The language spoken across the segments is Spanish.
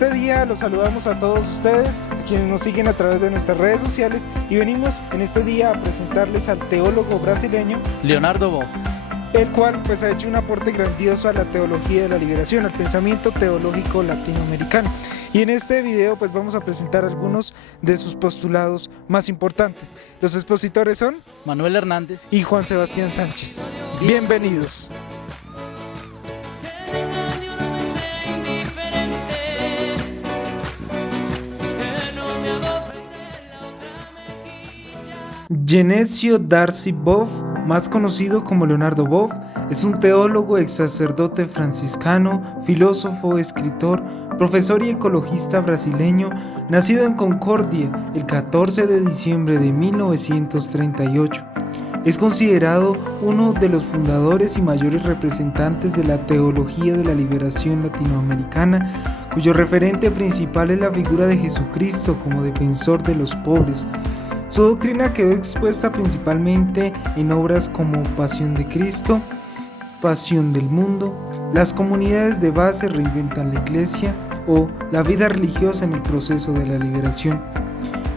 este día los saludamos a todos ustedes, a quienes nos siguen a través de nuestras redes sociales, y venimos en este día a presentarles al teólogo brasileño Leonardo Boff, el cual ha hecho un aporte grandioso a la teología de la liberación, al pensamiento teológico latinoamericano. Y en este video vamos a presentar algunos de sus postulados más importantes. Los expositores son Manuel Hernández y Juan Sebastián Sánchez. Bienvenidos. Genesio Darcy Boff, más conocido como Leonardo Boff, es un teólogo, ex sacerdote franciscano, filósofo, escritor, profesor y ecologista brasileño, nacido en Concordia el 14 de diciembre de 1938. Es considerado uno de los fundadores y mayores representantes de la teología de la liberación latinoamericana, cuyo referente principal es la figura de Jesucristo como defensor de los pobres. Su doctrina quedó expuesta principalmente en obras como Pasión de Cristo, Pasión del Mundo, Las comunidades de base reinventan la Iglesia o La vida religiosa en el proceso de la liberación.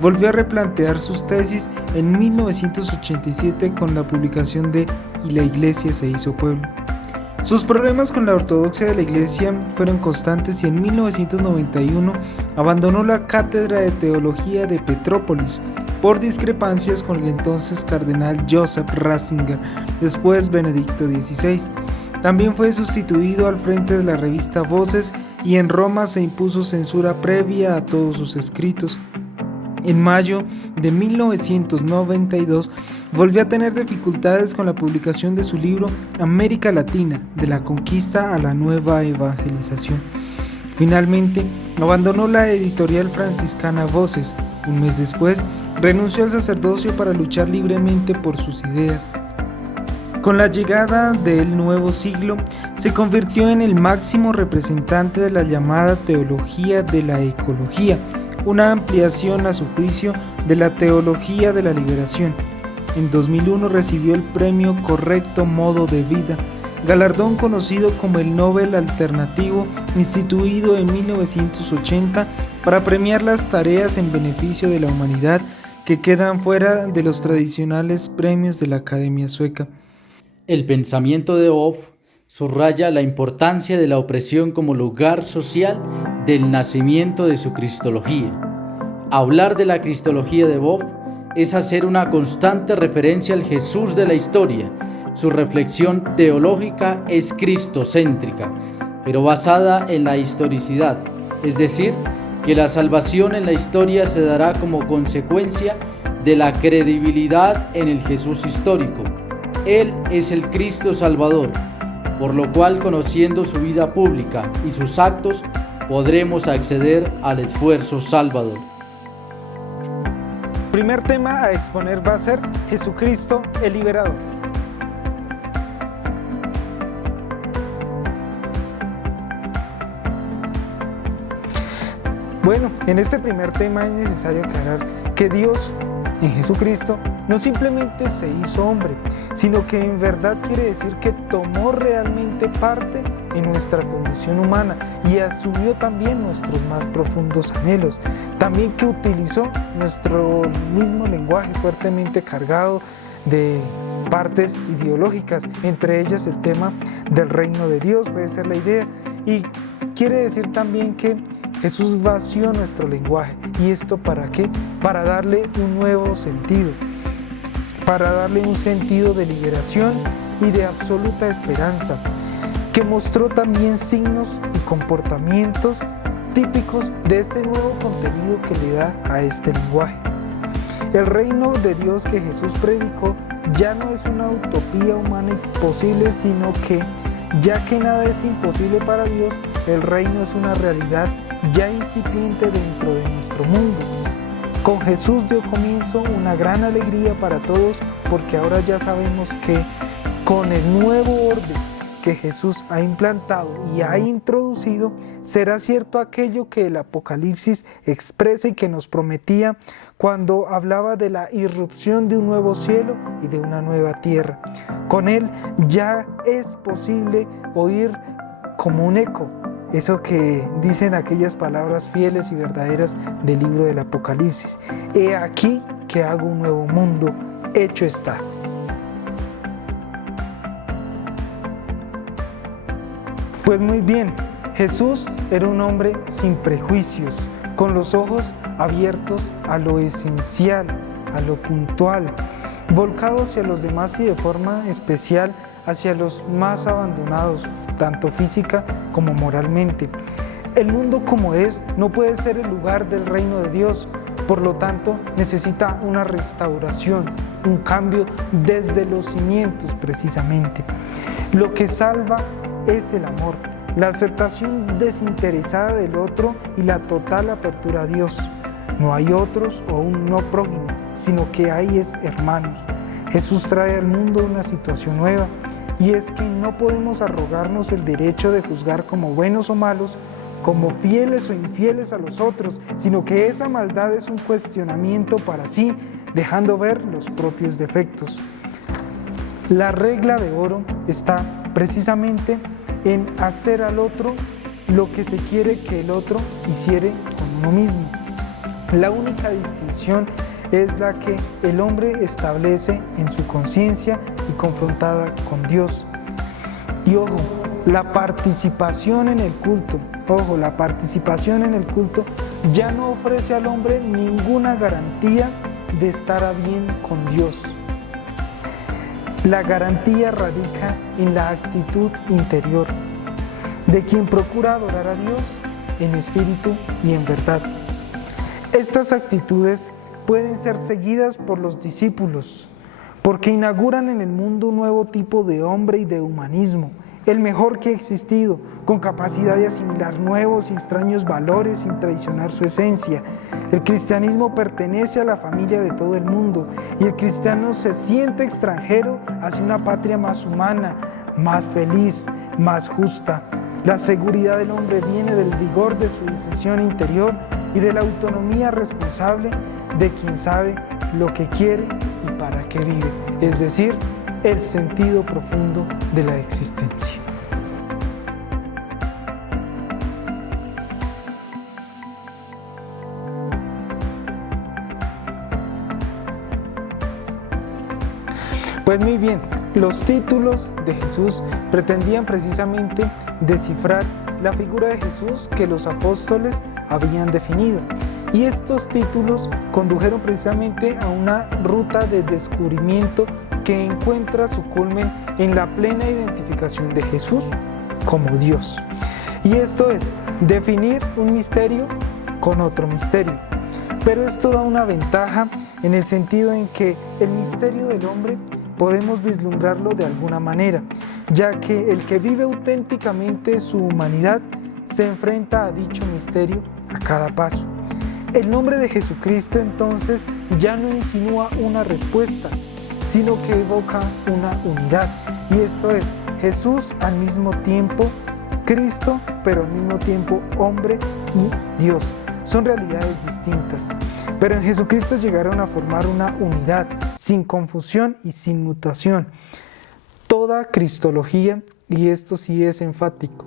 Volvió a replantear sus tesis en 1987 con la publicación de Y la Iglesia se hizo pueblo. Sus problemas con la ortodoxia de la Iglesia fueron constantes y en 1991 abandonó la cátedra de teología de Petrópolis por discrepancias con el entonces cardenal Joseph Ratzinger, después Benedicto XVI. También fue sustituido al frente de la revista Voces y en Roma se impuso censura previa a todos sus escritos. En mayo de 1992 volvió a tener dificultades con la publicación de su libro América Latina, de la conquista a la nueva evangelización. Finalmente, abandonó la editorial franciscana Voces. Un mes después, renunció al sacerdocio para luchar libremente por sus ideas. Con la llegada del nuevo siglo, se convirtió en el máximo representante de la llamada teología de la ecología, una ampliación a su juicio de la teología de la liberación. En 2001 recibió el premio Correcto Modo de Vida, galardón conocido como el Nobel Alternativo, instituido en 1980 para premiar las tareas en beneficio de la humanidad que quedan fuera de los tradicionales premios de la Academia Sueca. El pensamiento de Boff subraya la importancia de la opresión como lugar social del nacimiento de su cristología. Hablar de la cristología de Boff es hacer una constante referencia al Jesús de la historia. Su reflexión teológica es cristocéntrica, pero basada en la historicidad, es decir, que la salvación en la historia se dará como consecuencia de la credibilidad en el Jesús histórico. Él es el Cristo Salvador, por lo cual, conociendo su vida pública y sus actos, podremos acceder al esfuerzo salvador. El primer tema a exponer va a ser Jesucristo el Liberador. Bueno, en este primer tema es necesario aclarar que Dios en Jesucristo no simplemente se hizo hombre, sino que en verdad quiere decir que tomó realmente parte en nuestra condición humana y asumió también nuestros más profundos anhelos. También que utilizó nuestro mismo lenguaje fuertemente cargado de partes ideológicas, entre ellas el tema del reino de Dios, puede ser la idea, y quiere decir también que Jesús vació nuestro lenguaje. ¿Y esto para qué? Para darle un nuevo sentido, para darle un sentido de liberación y de absoluta esperanza, que mostró también signos y comportamientos típicos de este nuevo contenido que le da a este lenguaje. El reino de Dios que Jesús predicó ya no es una utopía humana imposible, sino que, ya que nada es imposible para Dios, el reino es una realidad ya incipiente dentro de nuestro mundo. Con Jesús dio comienzo una gran alegría para todos, porque ahora ya sabemos que con el nuevo orden que Jesús ha implantado y ha introducido, será cierto aquello que el Apocalipsis expresa y que nos prometía cuando hablaba de la irrupción de un nuevo cielo y de una nueva tierra. Con él ya es posible oír como un eco eso que dicen aquellas palabras fieles y verdaderas del libro del Apocalipsis. He aquí que hago un nuevo mundo, hecho está. Pues muy bien, Jesús era un hombre sin prejuicios, con los ojos abiertos a lo esencial, a lo puntual, volcado hacia los demás y de forma especial hacia los más abandonados, tanto física como moralmente. El mundo como es no puede ser el lugar del reino de Dios, por lo tanto necesita una restauración, un cambio desde los cimientos precisamente. Lo que salva es el amor, la aceptación desinteresada del otro y la total apertura a Dios. No hay otros o un no prójimo, sino que hay es hermanos. Jesús trae al mundo una situación nueva, y es que no podemos arrogarnos el derecho de juzgar como buenos o malos, como fieles o infieles a los otros, sino que esa maldad es un cuestionamiento para sí, dejando ver los propios defectos. La regla de oro está precisamente en hacer al otro lo que se quiere que el otro hiciere con uno mismo. La única distinción es la que el hombre establece en su conciencia y confrontada con Dios. Y ojo, la participación en el culto, ya no ofrece al hombre ninguna garantía de estar a bien con Dios. La garantía radica en la actitud interior de quien procura adorar a Dios en espíritu y en verdad. Estas actitudes pueden ser seguidas por los discípulos, porque inauguran en el mundo un nuevo tipo de hombre y de humanismo, el mejor que ha existido, con capacidad de asimilar nuevos y extraños valores sin traicionar su esencia. El cristianismo pertenece a la familia de todo el mundo, y el cristiano se siente extranjero hacia una patria más humana, más feliz, más justa. La seguridad del hombre viene del vigor de su decisión interior y de la autonomía responsable de quien sabe lo que quiere y para qué vive, es decir, el sentido profundo de la existencia. Pues muy bien, los títulos de Jesús pretendían precisamente descifrar la figura de Jesús que los apóstoles habían definido. Y estos títulos condujeron precisamente a una ruta de descubrimiento que encuentra su culmen en la plena identificación de Jesús como Dios. Y esto es definir un misterio con otro misterio. Pero esto da una ventaja en el sentido en que el misterio del hombre podemos vislumbrarlo de alguna manera, ya que el que vive auténticamente su humanidad se enfrenta a dicho misterio a cada paso. El nombre de Jesucristo entonces ya no insinúa una respuesta, sino que evoca una unidad. Y esto es Jesús al mismo tiempo Cristo, pero al mismo tiempo hombre y Dios. Son realidades distintas, pero en Jesucristo llegaron a formar una unidad, sin confusión y sin mutación. Toda cristología, y esto sí es enfático,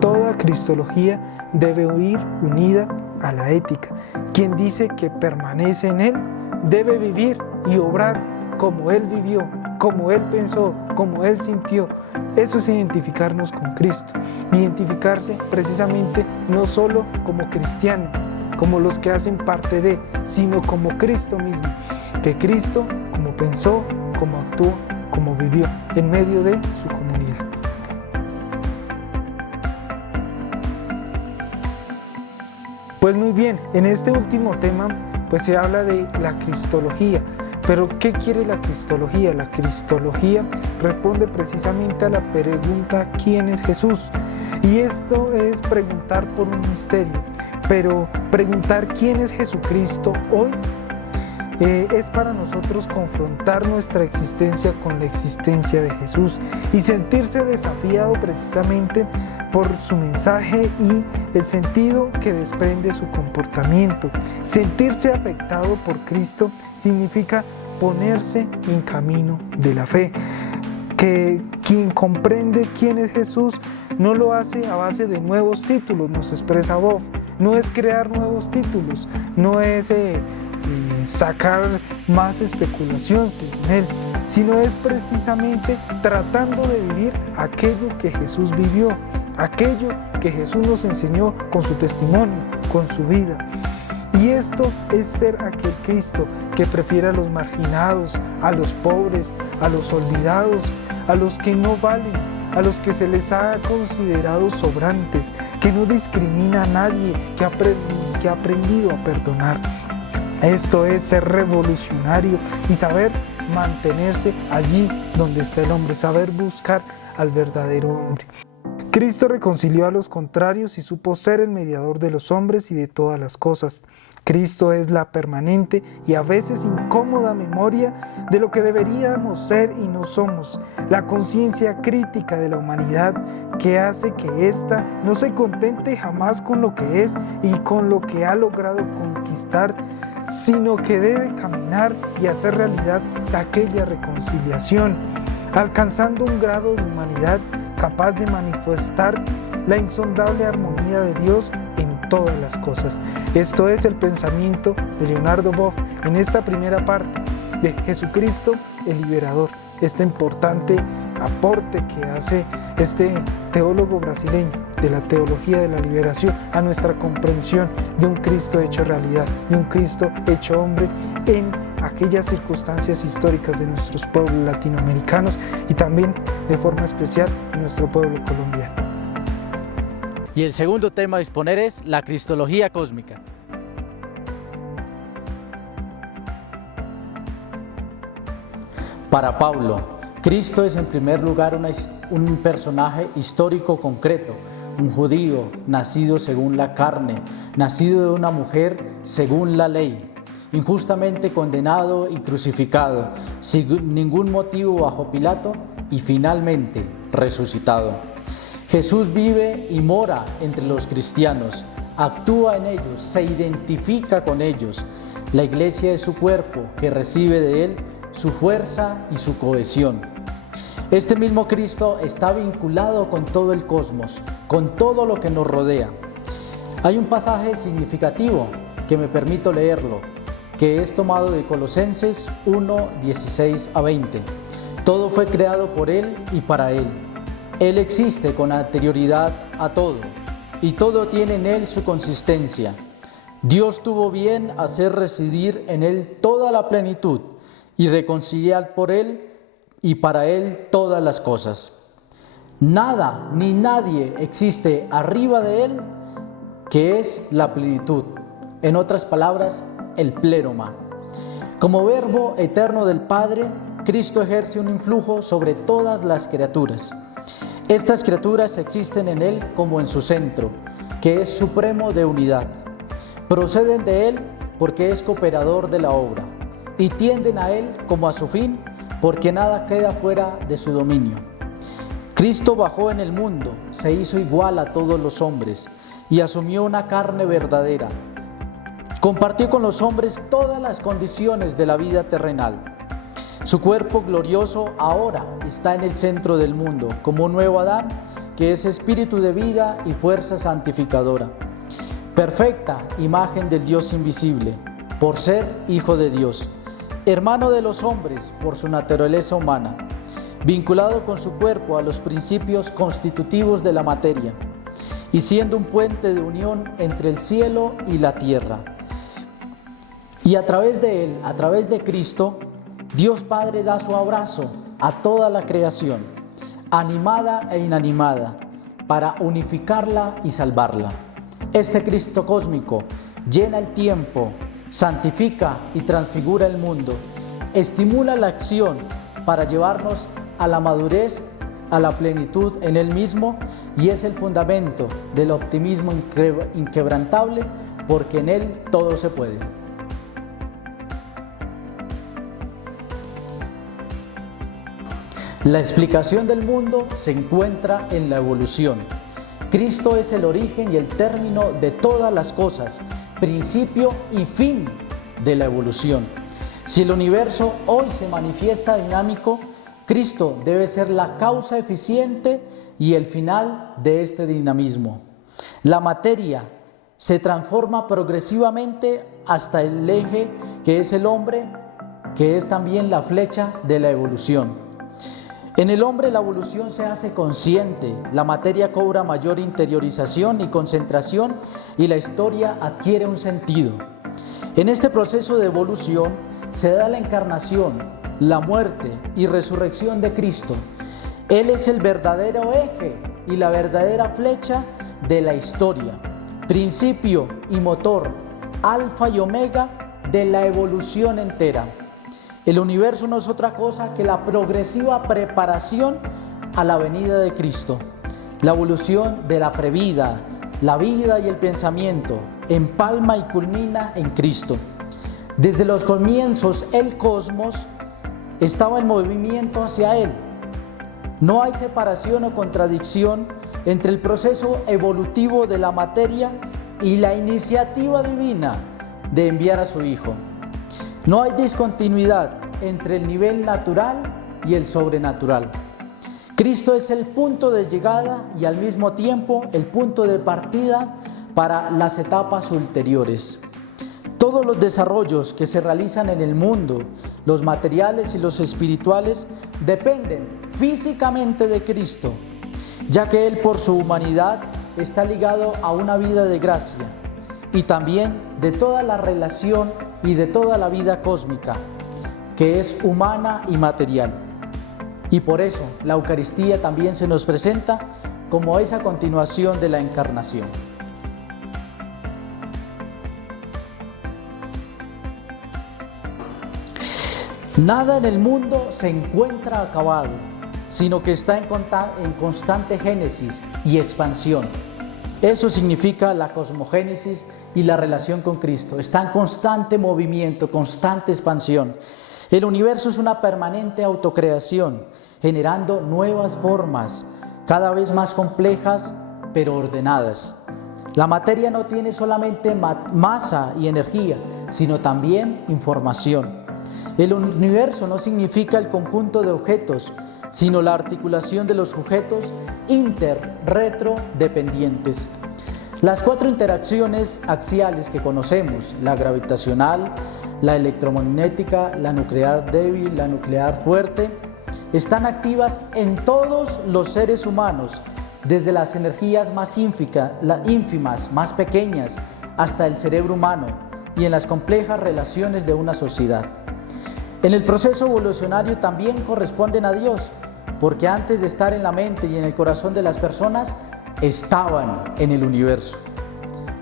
toda cristología debe ir unida a la ética. Quien dice que permanece en Él debe vivir y obrar como Él vivió, como Él pensó, como Él sintió. Eso es identificarnos con Cristo. Identificarse precisamente no solo como cristiano, como los que hacen parte de, sino como Cristo mismo. Que Cristo, como pensó, como actuó, como vivió, en medio de su comunidad. Pues muy bien, en este último tema pues se habla de la cristología. Pero ¿qué quiere la cristología? La cristología responde precisamente a la pregunta ¿quién es Jesús? Y esto es preguntar por un misterio. Pero preguntar quién es Jesucristo hoy es para nosotros confrontar nuestra existencia con la existencia de Jesús y sentirse desafiado precisamente por su mensaje y el sentido que desprende su comportamiento. Sentirse afectado por Cristo significa ponerse en camino de la fe. Que quien comprende quién es Jesús no lo hace a base de nuevos títulos, nos expresa Boff. No es crear nuevos títulos, no es sacar más especulación según él, sino es precisamente tratando de vivir aquello que Jesús vivió, aquello que Jesús nos enseñó con su testimonio, con su vida. Y esto es ser aquel Cristo que prefiere a los marginados, a los pobres, a los olvidados, a los que no valen, a los que se les ha considerado sobrantes, que no discrimina a nadie, que ha aprendido a perdonar. Esto es ser revolucionario y saber mantenerse allí donde está el hombre, saber buscar al verdadero hombre. Cristo reconcilió a los contrarios y supo ser el mediador de los hombres y de todas las cosas. Cristo es la permanente y a veces incómoda memoria de lo que deberíamos ser y no somos, la conciencia crítica de la humanidad que hace que ésta no se contente jamás con lo que es y con lo que ha logrado conquistar, sino que debe caminar y hacer realidad aquella reconciliación, alcanzando un grado de humanidad capaz de manifestar la insondable armonía de Dios en todas las cosas. Esto es el pensamiento de Leonardo Boff en esta primera parte de Jesucristo el Liberador, este importante aporte que hace este teólogo brasileño de la teología de la liberación a nuestra comprensión de un Cristo hecho realidad, de un Cristo hecho hombre en aquellas circunstancias históricas de nuestros pueblos latinoamericanos y también de forma especial en nuestro pueblo colombiano. Y el segundo tema a exponer es la cristología cósmica. Para Pablo, Cristo es en primer lugar un personaje histórico concreto, un judío nacido según la carne, nacido de una mujer según la ley, injustamente condenado y crucificado, sin ningún motivo bajo Pilato y finalmente resucitado. Jesús vive y mora entre los cristianos, actúa en ellos, se identifica con ellos. La iglesia es su cuerpo que recibe de él su fuerza y su cohesión. Este mismo Cristo está vinculado con todo el cosmos, con todo lo que nos rodea. Hay un pasaje significativo que me permito leerlo, que es tomado de Colosenses 1, 16 a 20. Todo fue creado por Él y para Él. Él existe con anterioridad a todo, y todo tiene en Él su consistencia. Dios tuvo bien hacer residir en Él toda la plenitud, y reconciliar por Él y para Él todas las cosas. Nada ni nadie existe arriba de Él, que es la plenitud. En otras palabras, el pléroma. Como verbo eterno del Padre, Cristo ejerce un influjo sobre todas las criaturas. Estas criaturas existen en Él como en su centro, que es supremo de unidad. Proceden de Él porque es cooperador de la obra, y tienden a Él como a su fin, porque nada queda fuera de su dominio. Cristo bajó en el mundo, se hizo igual a todos los hombres, y asumió una carne verdadera. Compartió con los hombres todas las condiciones de la vida terrenal. Su cuerpo glorioso ahora está en el centro del mundo, como un nuevo Adán, que es espíritu de vida y fuerza santificadora. Perfecta imagen del Dios invisible, por ser Hijo de Dios. Hermano de los hombres por su naturaleza humana, vinculado con su cuerpo a los principios constitutivos de la materia, y siendo un puente de unión entre el cielo y la tierra. Y a través de Él, a través de Cristo, Dios Padre da su abrazo a toda la creación, animada e inanimada, para unificarla y salvarla. Este Cristo cósmico llena el tiempo, santifica y transfigura el mundo, estimula la acción para llevarnos a la madurez, a la plenitud en Él mismo, y es el fundamento del optimismo inquebrantable, porque en Él todo se puede. La explicación del mundo se encuentra en la evolución. Cristo es el origen y el término de todas las cosas, principio y fin de la evolución. Si el universo hoy se manifiesta dinámico, Cristo debe ser la causa eficiente y el final de este dinamismo. La materia se transforma progresivamente hasta el eje que es el hombre, que es también la flecha de la evolución. En el hombre la evolución se hace consciente, la materia cobra mayor interiorización y concentración y la historia adquiere un sentido. En este proceso de evolución se da la encarnación, la muerte y resurrección de Cristo. Él es el verdadero eje y la verdadera flecha de la historia, principio y motor, alfa y omega de la evolución entera. El universo no es otra cosa que la progresiva preparación a la venida de Cristo, la evolución de la previda, la vida y el pensamiento, empalma y culmina en Cristo. Desde los comienzos, el cosmos estaba en movimiento hacia Él. No hay separación o contradicción entre el proceso evolutivo de la materia y la iniciativa divina de enviar a su Hijo. No hay discontinuidad entre el nivel natural y el sobrenatural. Cristo es el punto de llegada y al mismo tiempo el punto de partida para las etapas ulteriores. Todos los desarrollos que se realizan en el mundo, los materiales y los espirituales, dependen físicamente de Cristo, ya que Él por su humanidad está ligado a una vida de gracia y también de toda la relación y de toda la vida cósmica, que es humana y material. Y por eso la Eucaristía también se nos presenta como esa continuación de la encarnación. Nada en el mundo se encuentra acabado, sino que está en constante génesis y expansión. Eso significa la cosmogénesis y la relación con Cristo. Está en constante movimiento, constante expansión. El universo es una permanente autocreación, generando nuevas formas, cada vez más complejas, pero ordenadas. La materia no tiene solamente masa y energía, sino también información. El universo no significa el conjunto de objetos, sino la articulación de los sujetos inter-retro-dependientes. Las 4 interacciones axiales que conocemos, la gravitacional, la electromagnética, la nuclear débil, la nuclear fuerte, están activas en todos los seres humanos, desde las energías más ínfimas, más pequeñas, hasta el cerebro humano y en las complejas relaciones de una sociedad. En el proceso evolucionario también corresponden a Dios, porque antes de estar en la mente y en el corazón de las personas, estaban en el universo.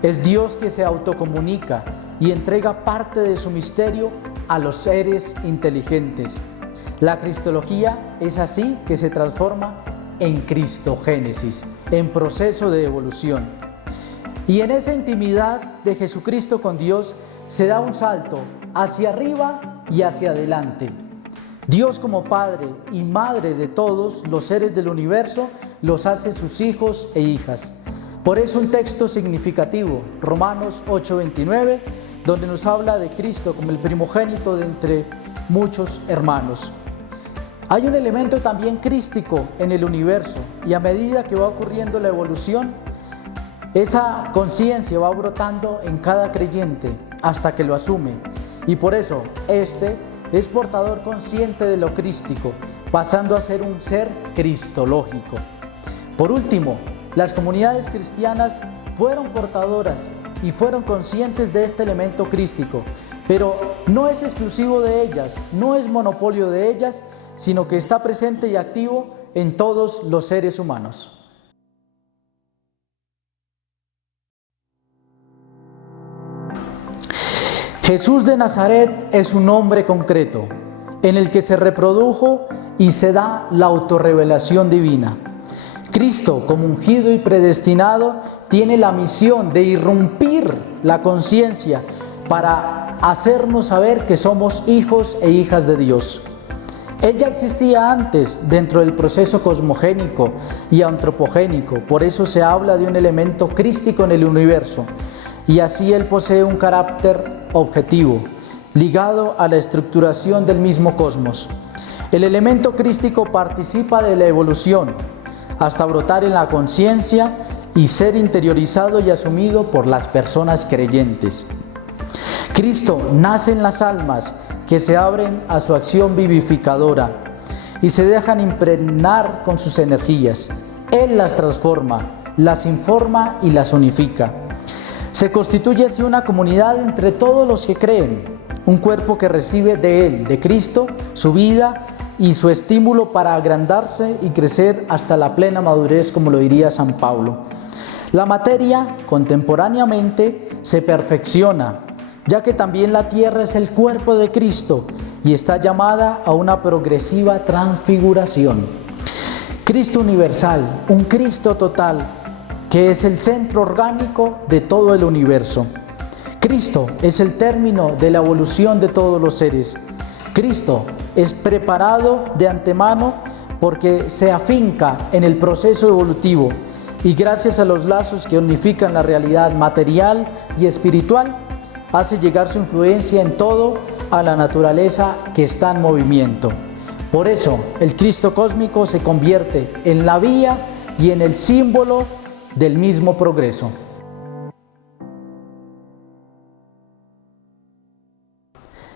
Es Dios que se autocomunica y entrega parte de su misterio a los seres inteligentes. La cristología es así que se transforma en cristogénesis, en proceso de evolución. Y en esa intimidad de Jesucristo con Dios se da un salto hacia arriba y hacia adelante. Dios como Padre y Madre de todos los seres del universo los hace sus hijos e hijas. Por eso un texto significativo, Romanos 8:29, donde nos habla de Cristo como el primogénito de entre muchos hermanos. Hay un elemento también crístico en el universo y a medida que va ocurriendo la evolución, esa conciencia va brotando en cada creyente hasta que lo asume. Y por eso este es portador consciente de lo crístico, pasando a ser un ser cristológico. Por último, las comunidades cristianas fueron portadoras y fueron conscientes de este elemento crístico, pero no es exclusivo de ellas, no es monopolio de ellas, sino que está presente y activo en todos los seres humanos. Jesús de Nazaret es un hombre concreto, en el que se reprodujo y se da la autorrevelación divina. Cristo, como ungido y predestinado, tiene la misión de irrumpir la conciencia para hacernos saber que somos hijos e hijas de Dios. Él ya existía antes dentro del proceso cosmogénico y antropogénico, por eso se habla de un elemento crístico en el universo, y así Él posee un carácter objetivo, ligado a la estructuración del mismo cosmos. El elemento crístico participa de la evolución hasta brotar en la conciencia y ser interiorizado y asumido por las personas creyentes. Cristo nace en las almas que se abren a su acción vivificadora y se dejan impregnar con sus energías. Él las transforma, las informa y las unifica. Se constituye así una comunidad entre todos los que creen, un cuerpo que recibe de Él, de Cristo, su vida y su estímulo para agrandarse y crecer hasta la plena madurez, como lo diría San Pablo. La materia, contemporáneamente, se perfecciona, ya que también la tierra es el cuerpo de Cristo y está llamada a una progresiva transfiguración. Cristo universal, un Cristo total, que es el centro orgánico de todo el universo. Cristo es el término de la evolución de todos los seres. Cristo es preparado de antemano porque se afinca en el proceso evolutivo y gracias a los lazos que unifican la realidad material y espiritual, hace llegar su influencia en todo a la naturaleza que está en movimiento. Por eso, el Cristo cósmico se convierte en la vía y en el símbolo del mismo progreso.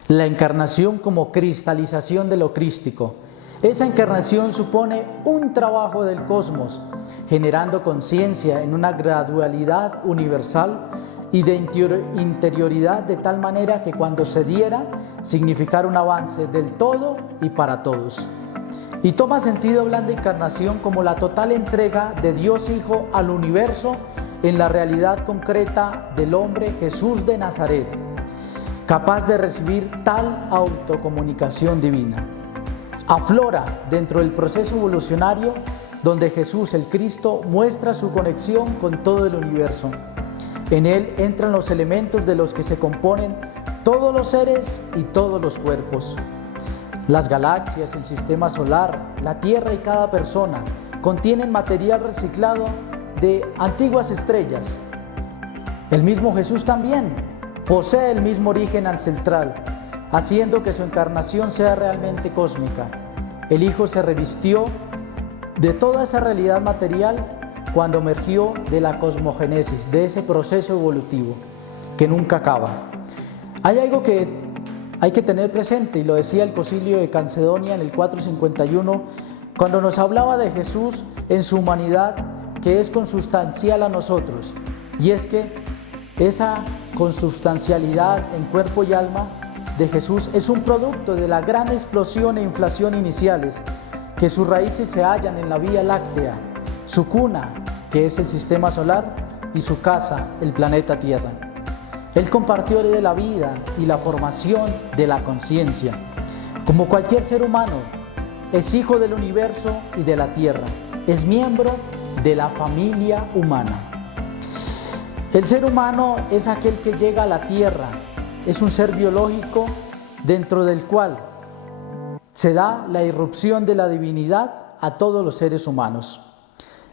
La encarnación como cristalización de lo crístico. Esa encarnación supone un trabajo del cosmos, generando conciencia en una gradualidad universal y de interioridad de tal manera que cuando se diera, significara un avance del todo y para todos. Y toma sentido hablar de encarnación como la total entrega de Dios Hijo al universo en la realidad concreta del hombre Jesús de Nazaret, capaz de recibir tal autocomunicación divina. Aflora dentro del proceso evolucionario donde Jesús el Cristo muestra su conexión con todo el universo. En él entran los elementos de los que se componen todos los seres y todos los cuerpos. Las galaxias, el sistema solar, la Tierra y cada persona contienen material reciclado de antiguas estrellas. El mismo Jesús también posee el mismo origen ancestral, haciendo que su encarnación sea realmente cósmica. El Hijo se revistió de toda esa realidad material cuando emergió de la cosmogénesis, de ese proceso evolutivo que nunca acaba. Hay algo que hay que tener presente, y lo decía el Concilio de Calcedonia en el 451, cuando nos hablaba de Jesús en su humanidad, que es consustancial a nosotros, y es que esa consubstancialidad en cuerpo y alma de Jesús es un producto de la gran explosión e inflación iniciales, que sus raíces se hallan en la Vía Láctea, su cuna, que es el sistema solar, y su casa, el planeta Tierra. Él compartió de la vida y la formación de la conciencia. Como cualquier ser humano, es hijo del universo y de la Tierra, es miembro de la familia humana. El ser humano es aquel que llega a la Tierra, es un ser biológico dentro del cual se da la irrupción de la divinidad a todos los seres humanos.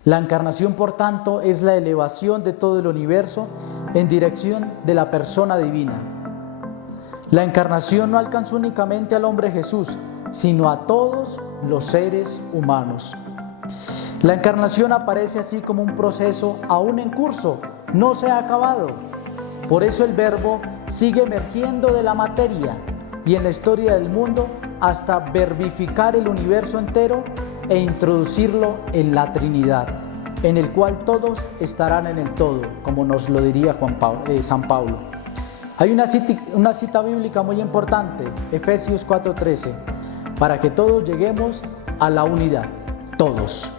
La encarnación, por tanto, es la elevación de todo el universo en dirección de la persona divina. La encarnación no alcanzó únicamente al hombre Jesús, sino a todos los seres humanos. La encarnación aparece así como un proceso aún en curso, no se ha acabado. Por eso el Verbo sigue emergiendo de la materia y en la historia del mundo hasta verbificar el universo entero e introducirlo en la Trinidad, en el cual todos estarán en el todo, como nos lo diría San Pablo. Hay una cita bíblica muy importante, Efesios 4:13, para que todos lleguemos a la unidad, todos.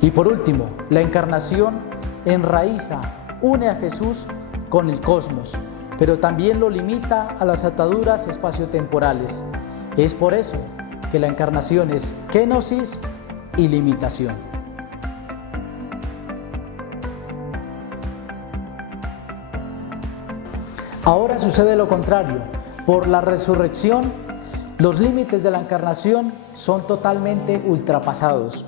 Y por último, la encarnación enraiza, une a Jesús con el cosmos, pero también lo limita a las ataduras espaciotemporales. Es por eso que la encarnación es kenosis y limitación. Ahora sucede lo contrario. Por la resurrección, los límites de la encarnación son totalmente ultrapasados.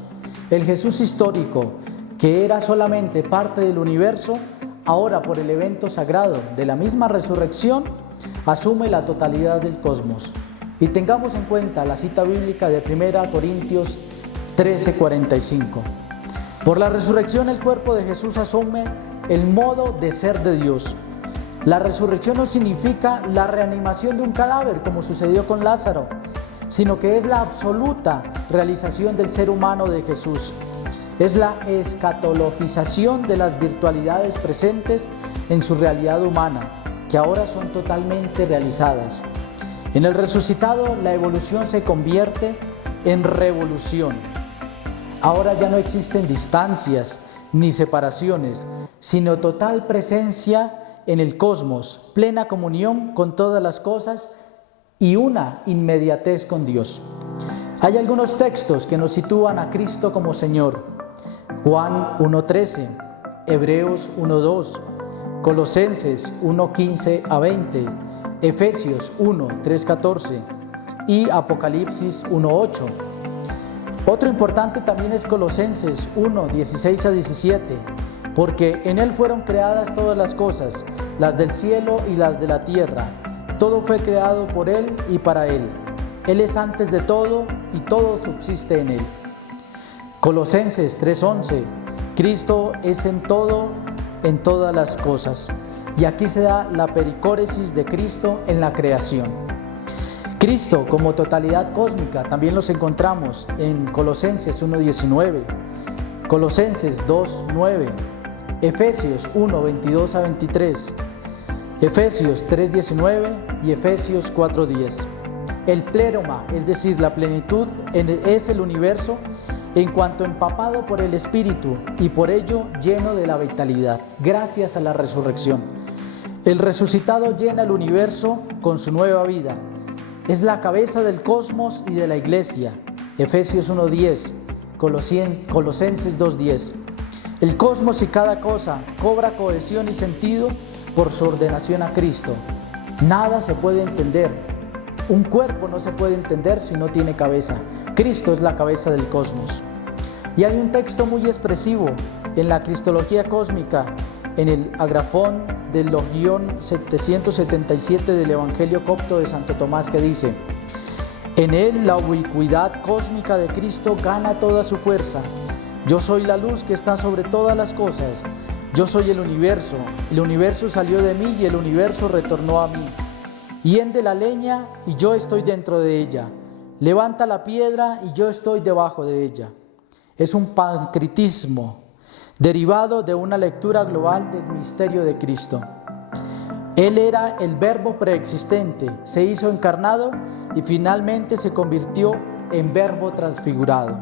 El Jesús histórico, que era solamente parte del universo, ahora por el evento sagrado de la misma resurrección, asume la totalidad del cosmos. y tengamos en cuenta la cita bíblica de 1 Corintios 13:45. Por la resurrección el cuerpo de Jesús asume el modo de ser de Dios. La resurrección no significa la reanimación de un cadáver como sucedió con Lázaro, sino que es la absoluta realización del ser humano de Jesús. Es la escatologización de las virtualidades presentes en su realidad humana, que ahora son totalmente realizadas. En el resucitado, la evolución se convierte en revolución. Ahora ya no existen distancias ni separaciones, sino total presencia en el cosmos, plena comunión con todas las cosas y una inmediatez con Dios. Hay algunos textos que nos sitúan a Cristo como Señor. Juan 1:13, Hebreos 1:2, Colosenses 1:15 a 20, Efesios 1:3-14 y Apocalipsis 1:8. Otro importante también es Colosenses 1:16 a 17, porque en Él fueron creadas todas las cosas, las del cielo y las de la tierra. Todo fue creado por Él y para Él. Él es antes de todo y todo subsiste en Él. Colosenses 3:11, Cristo es en todo, en todas las cosas. Y aquí se da la pericóresis de Cristo en la creación. Cristo como totalidad cósmica también los encontramos en Colosenses 1:19, Colosenses 2:9, Efesios 1:22 a 23, Efesios 3:19 y Efesios 4:10. El pleroma, es decir, la plenitud, es el universo en cuanto empapado por el Espíritu y por ello lleno de la vitalidad, gracias a la resurrección. El resucitado llena el universo con su nueva vida. Es la cabeza del cosmos y de la iglesia. Efesios 1:10, Colosenses 2:10. El cosmos y cada cosa cobra cohesión y sentido por su ordenación a Cristo. Nada se puede entender. Un cuerpo no se puede entender si no tiene cabeza. Cristo es la cabeza del cosmos. Y hay un texto muy expresivo en la Cristología Cósmica, en el agrafón del Logión 777 del Evangelio Copto de Santo Tomás, que dice: en él la ubicuidad cósmica de Cristo gana toda su fuerza. Yo soy la luz que está sobre todas las cosas. Yo soy el universo salió de mí y el universo retornó a mí. Hiende la leña y yo estoy dentro de ella. Levanta la piedra y yo estoy debajo de ella. Es un pancritismo derivado de una lectura global del misterio de Cristo. Él era el verbo preexistente, se hizo encarnado y finalmente se convirtió en verbo transfigurado.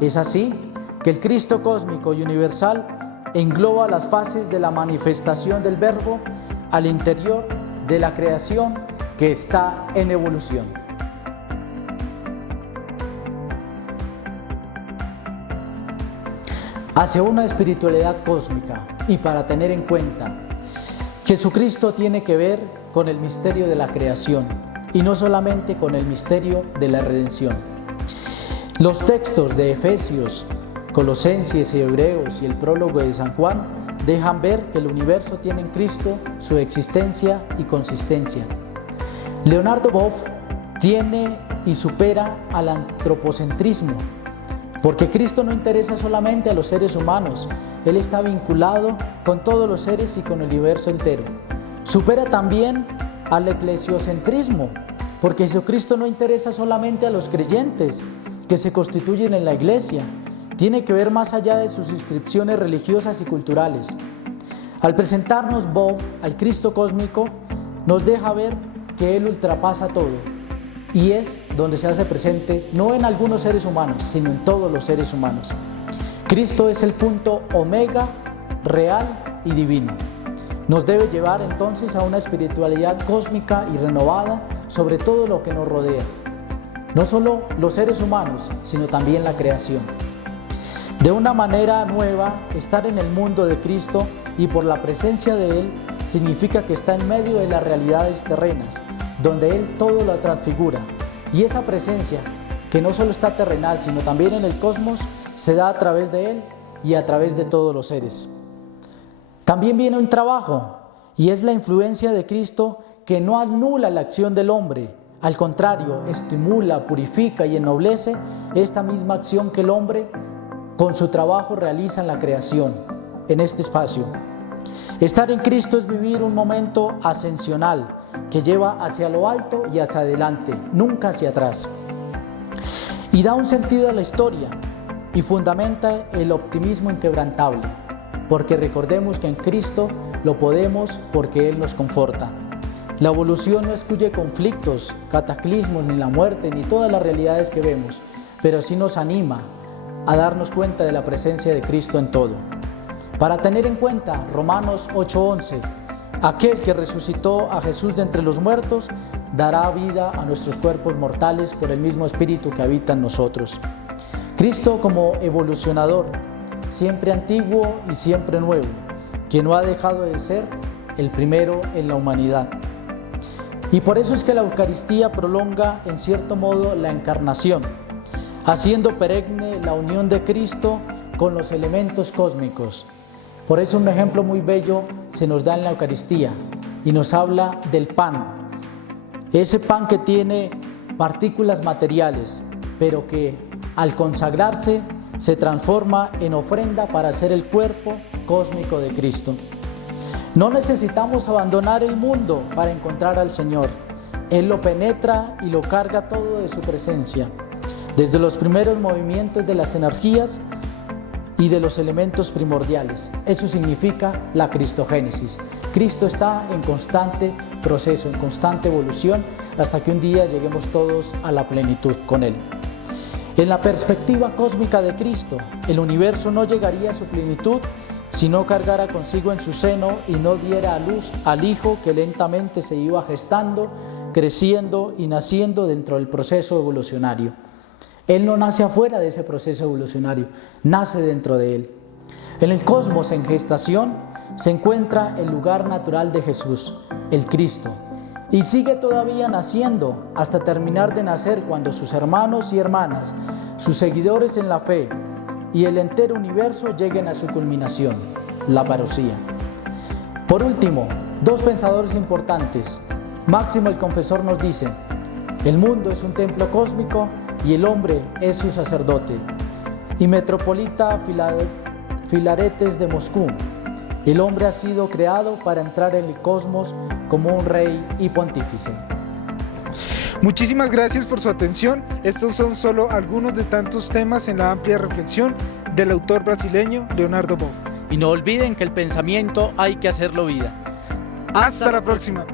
Es así que el Cristo cósmico y universal engloba las fases de la manifestación del verbo al interior de la creación que está en evolución. Hacia una espiritualidad cósmica, y para tener en cuenta, Jesucristo tiene que ver con el misterio de la creación y no solamente con el misterio de la redención. Los textos de Efesios, Colosenses y Hebreos y el prólogo de San Juan dejan ver que el universo tiene en Cristo su existencia y consistencia. Leonardo Boff tiene y supera al antropocentrismo, porque Cristo no interesa solamente a los seres humanos, Él está vinculado con todos los seres y con el universo entero. Supera también al eclesiocentrismo, porque Jesucristo no interesa solamente a los creyentes que se constituyen en la iglesia, tiene que ver más allá de sus inscripciones religiosas y culturales. Al presentarnos Bob al Cristo cósmico, nos deja ver que Él ultrapasa todo y es donde se hace presente no en algunos seres humanos, sino en todos los seres humanos. Cristo es el punto omega, real y divino. Nos debe llevar entonces a una espiritualidad cósmica y renovada sobre todo lo que nos rodea. No solo los seres humanos, sino también la creación. De una manera nueva, estar en el mundo de Cristo y por la presencia de Él significa que está en medio de las realidades terrenas, donde Él todo lo transfigura. Y esa presencia, que no solo está terrenal, sino también en el cosmos, se da a través de Él y a través de todos los seres. También viene un trabajo, y es la influencia de Cristo que no anula la acción del hombre, Al contrario, estimula, purifica y ennoblece esta misma acción que el hombre con su trabajo realiza en la creación, en este espacio. Estar en Cristo es vivir un momento ascensional que lleva hacia lo alto y hacia adelante, nunca hacia atrás. Y da un sentido a la historia y fundamenta el optimismo inquebrantable, porque recordemos que en Cristo lo podemos porque Él nos conforta. La evolución no excluye conflictos, cataclismos, ni la muerte, ni todas las realidades que vemos, pero sí nos anima a darnos cuenta de la presencia de Cristo en todo. Para tener en cuenta Romanos 8:11, aquel que resucitó a Jesús de entre los muertos, dará vida a nuestros cuerpos mortales por el mismo Espíritu que habita en nosotros. Cristo como evolucionador, siempre antiguo y siempre nuevo, que no ha dejado de ser el primero en la humanidad. Y por eso es que la Eucaristía prolonga en cierto modo la encarnación, haciendo perenne la unión de Cristo con los elementos cósmicos. Por eso un ejemplo muy bello se nos da en la Eucaristía y nos habla del pan. Ese pan que tiene partículas materiales, pero que al consagrarse se transforma en ofrenda para ser el cuerpo cósmico de Cristo. No necesitamos abandonar el mundo para encontrar al Señor. Él lo penetra y lo carga todo de su presencia, desde los primeros movimientos de las energías y de los elementos primordiales. Eso significa la cristogénesis. Cristo está en constante proceso, en constante evolución, hasta que un día lleguemos todos a la plenitud con Él. En la perspectiva cósmica de Cristo, el universo no llegaría a su plenitud si no cargara consigo en su seno y no diera a luz al Hijo que lentamente se iba gestando, creciendo y naciendo dentro del proceso evolucionario. Él no nace afuera de ese proceso evolucionario, nace dentro de él. En el cosmos en gestación se encuentra el lugar natural de Jesús, el Cristo, y sigue todavía naciendo hasta terminar de nacer cuando sus hermanos y hermanas, sus seguidores en la fe y el entero universo lleguen a su culminación, la parusía. Por último, dos pensadores importantes. Máximo el Confesor nos dice: el mundo es un templo cósmico y el hombre es su sacerdote. Y Metropolita Filaretes de Moscú: el hombre ha sido creado para entrar en el cosmos como un rey y pontífice. Muchísimas gracias por su atención. Estos son solo algunos de tantos temas en la amplia reflexión del autor brasileño Leonardo Boff. Y no olviden que el pensamiento hay que hacerlo vida. Hasta la próxima.